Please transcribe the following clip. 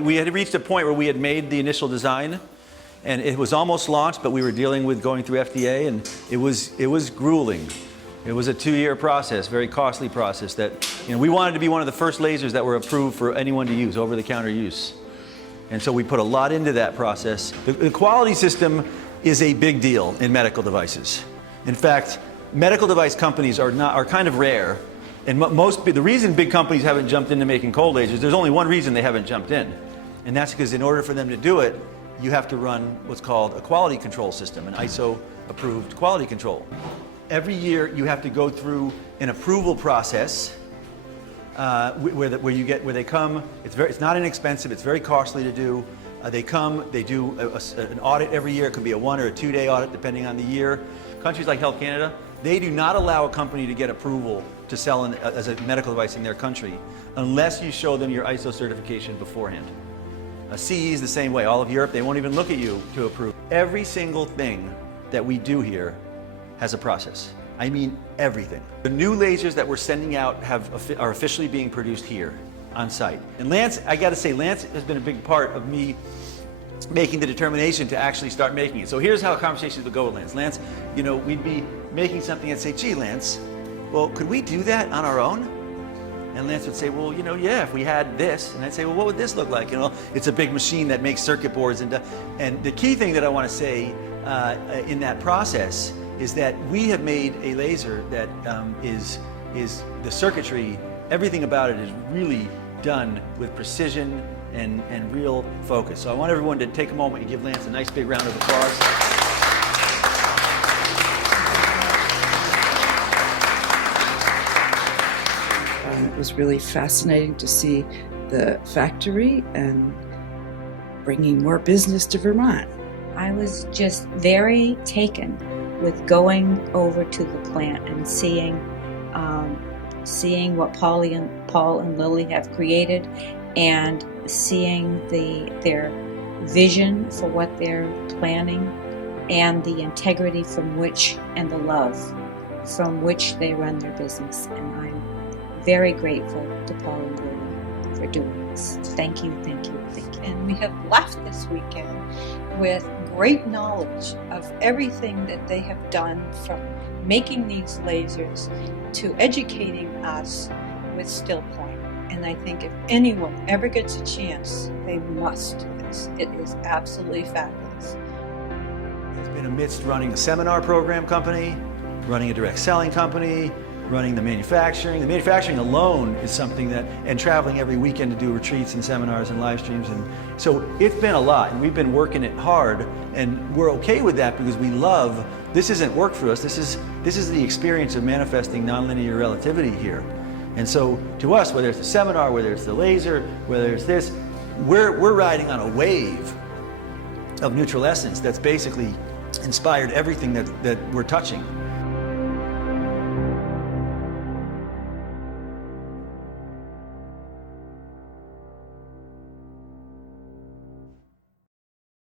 We had reached a point where we had made the initial design, and it was almost launched, but we were dealing with going through FDA, and it was grueling. It was a 2-year process, very costly process that, we wanted to be one of the first lasers that were approved for anyone to use, over-the-counter use. And so we put a lot into that process. The quality system is a big deal in medical devices. In fact, medical device companies are kind of rare. And the reason big companies haven't jumped into making cold lasers, there's only one reason they haven't jumped in. And that's because in order for them to do it, you have to run what's called a quality control system, an ISO-approved quality control. Every year you have to go through an approval process where they come. It's not inexpensive. It's very costly to do. They come. They do an audit every year. It could be a 1 or a 2-day audit depending on the year. Countries like Health Canada, they do not allow a company to get approval to sell as a medical device in their country unless you show them your ISO certification beforehand. CE is the same way. All of Europe, they won't even look at you to approve. Every single thing that we do here has a process. I mean everything. The new lasers that we're sending out are officially being produced here on site. And Lance, I gotta say, Lance has been a big part of me making the determination to actually start making it. So here's how conversations would go with Lance. Lance, we'd be making something and say, gee, Lance, well, could we do that on our own? And Lance would say, well, yeah, if we had this. And I'd say, well, what would this look like? It's a big machine that makes circuit boards. And the key thing that I want to say in that process is that we have made a laser that is the circuitry, everything about it is really done with precision and real focus. So I want everyone to take a moment and give Lance a nice big round of applause. It was really fascinating to see the factory and bringing more business to Vermont. I was just very taken with going over to the plant and seeing what Paul and Lily have created, and seeing their vision for what they're planning, and the integrity and the love from which they run their business. And I'm very grateful to Paul and Lily for doing this. Thank you, thank you, thank you. And we have left this weekend with great knowledge of everything that they have done, from making these lasers to educating us with still point. And I think if anyone ever gets a chance, they must do this. It is absolutely fabulous. It's been amidst running a seminar program company, running a direct selling company, running the manufacturing. The manufacturing alone is something and traveling every weekend to do retreats and seminars and live streams. And so it's been a lot, and we've been working it hard, and we're okay with that because we love, this isn't work for us, this is the experience of manifesting nonlinear relativity here. And so to us, whether it's the seminar, whether it's the laser, whether it's this, we're riding on a wave of neutral essence that's basically inspired everything that we're touching.